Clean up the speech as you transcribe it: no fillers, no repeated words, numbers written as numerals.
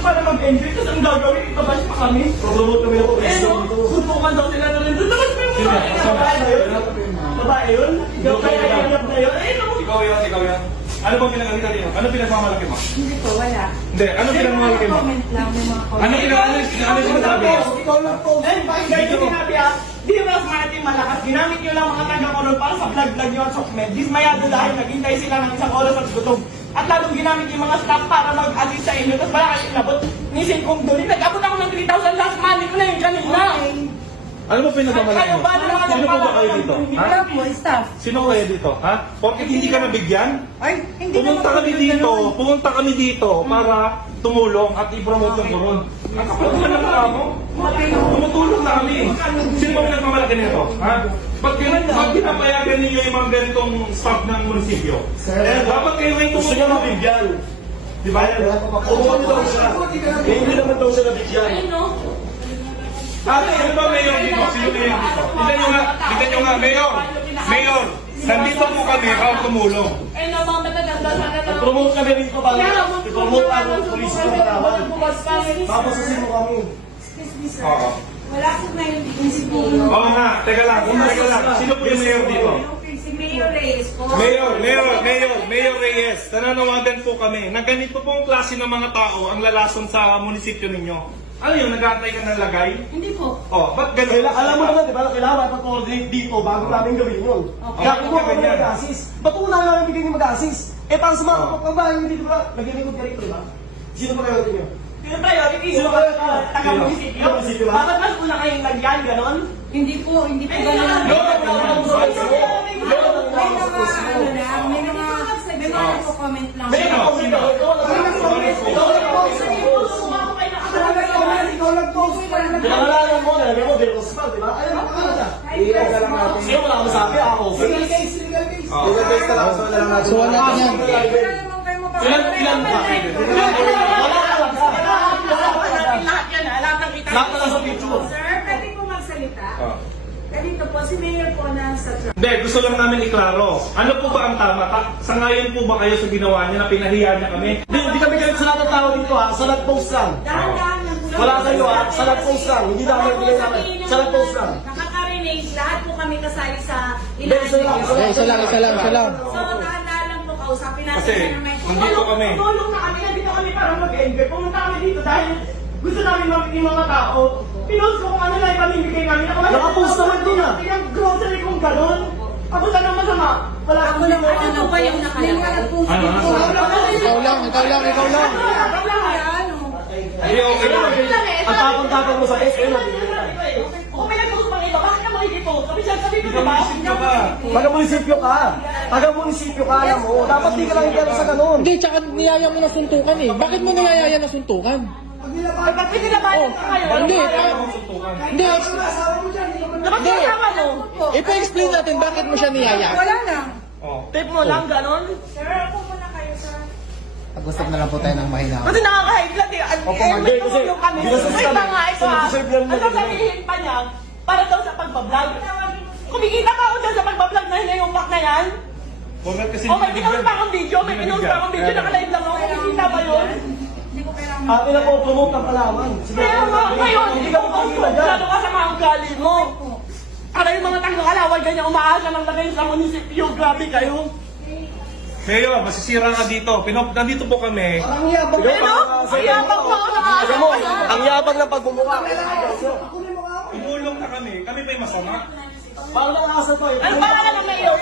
para mag-enjoy. Tapos ang gagawin, itabash pa kami. Promote kami na po. Suntukan daw sila na nandun. Tapos may mga babae na yun. Babae yun? Ikaw kaya iyak na yun? Ayun ako. Ikaw yan. Ano bang pinagkakita niyo? Ano pinagmamalaki mo? Hindi po, wala. Hindi, ano pinagmamalaki mo? Comment lang, may mga comment. Ano sinasabi mo? Ikaw lang po. Eh, bakit yung sinabi di ba mas natin malakas? Ginamit nyo lang mga taga-koron para sa vlog-vlog nyo at sokmed. Dismayado dahil naghintay sila ng isang oras at gutom. At lalong ginamit yung mga staff para mag-assist sa inyo. Tapos wala kayong inabot. Nisin kong doon. Nag-abot ako ng 3,000 last money ko na yung kanina. Ano ba pinagmamalaki mo? Sino po ba kayo dito? Ha? Wala po, staff. Sino kayo dito? Ha? Bakit hindi ka nabigyan? Ay, hindi Pumunta kami dito para tumulong at i-promote yung koron. Ang kapag ka ng mga mo, tumutulong na kami. Sino ba pinagmamalaki nito? Ha? Ba't pinapayagan ninyo yung mga ganitong staff ng munisipyo? Dapat kayo ngayon Gusto niya mabigyan. Di ba yan? Umuwi daw siya. Eh, hindi naman daw siya nabigyan. Ano ba mayor dito? Sino mayor dito? Tignan nyo nga, mayor! Mayor! Nandito po kami para tumulong. Eh, naman mataganda sana na. Promote kami rito para i-promote ang police ng Palawan. Tapos Tapos mo kami. Excuse me, sir. Oo. Wala po ngayon dito si Mayor. Oo nga, teka lang. Sino po yung mayor dito? Si Mayor Reyes po. Mayor Reyes, nananawagan po kami na ganito pong klase ng mga tao ang lalason sa munisipyo ninyo. Ano yun, nag-aantay ka ng lagay? Hindi po. Oh, ba't ganun? Alam mo naman, di ba? Kailangan mag-coordinate dito bago namin gawin yun. Kaya kung Bakit ako ganyan? mag-assist, ba't kung namin bigyan yung mag-assist? Eh, para sa mga kapagbahay nyo dito ba? Nag-record ka rito, di ba? Sino pa kayo niyo? Sino priority? Sino ba yun? Taga-munisipyo? Taga-munisipyo ba? Bakit mas una kayong lagyan, ganon? Hindi po ganun. Ay, May mga nagko-comment lang. May mga pinangalanan mo, nalagay mo, Del Costal, di ba? Ayun, makakala siya. Sino mo lang masabi? Ako. Legal case talaga. So, wala ka yan. Ilan ba? Lahat na lang sa picture. Sir, pwede po magsalita. Ganito po, si Mayor po na sa truck. Hindi, gusto lang namin iklaro. Ano po ba ang tama? Sangayon po ba kayo sa ginawa niya na pinahiya niya kami? Hindi kami galit sa lahat ng tao dito ha. Sa nag-post lang. Dahan-dahan lang po. Wala kayo ha. Sa nag-post lang. Hindi na kami bigay namin. Sa nag-post lang. Nakaka-renage, lahat po kami kasali sa Hindi, isa lang. Isa lang. So, dahan-dahan lang po kausapin natin Kasi, na may nandito kami. Tulong na kami, nandito kami para mag-enjoy. Pumunta kami dito dahil gusto namin mamit yung mga tao. Pinost ko kung ano lang ipamimigay namin. Nakapost naman din ah. Yung grocery kong gano'n. Ako lang ang masama. Wala akong Ano ba yung nakalagay? Ikaw lang. Hindi, okay lang. Ang tapang-tapang mo sa S, ayun. Kung may nagpapos pang iba, bakit ka makikito? Sabi ko, diba? Taga-munisipyo ka. Taga-munisipyo ka, alam mo. Dapat di ka lang gano'n sa gano'n. Hindi, tsaka niyaya mo na suntukan eh. Bakit mo niyayaya na suntukan? Ay, pag pinilabanan ka kayo, Hindi, hindi. dapat kasama mo. Ipa-explain natin bakit mo siya niyaya. Wala na. Tape mo lang, gano'n. Sir, ako muna kayo, sir. Pag-usap na lang po tayo ng mahina. Kasi nakaka-high blood eh. hindi, kasi Tumulong kami. binastos Wait kami. lang nga, ito So, ah. deserve yan Ang nila. sasabihin pa niya, para daw sa pagbablog. Kumikita pa ako dyan sa pagbablog na yung pack na yan. Kasi Oh, may pinost pa akong video, nakalive lang ako. Kumikita ba yun? Hindi ko kailangan. Atin na po, promote ang Palawan. Kaya nga, ngayon, Hindi ka mo pagkila dyan. masyado ka sa mga ugali mo. Para yung mga taga-kalawal, ganyan umaasa ng lagay sa munisipyo. Grabe kayo. Mayor, masisira ka dito. Nandito po kami. Ang yabang. Ano? Ang yabang mo, Alam mo, ang yabang ng pagmumukha. Tumulong na kami. Kami pa'y masama. Parang ang asa to eh. Ano ba ka ng mayor?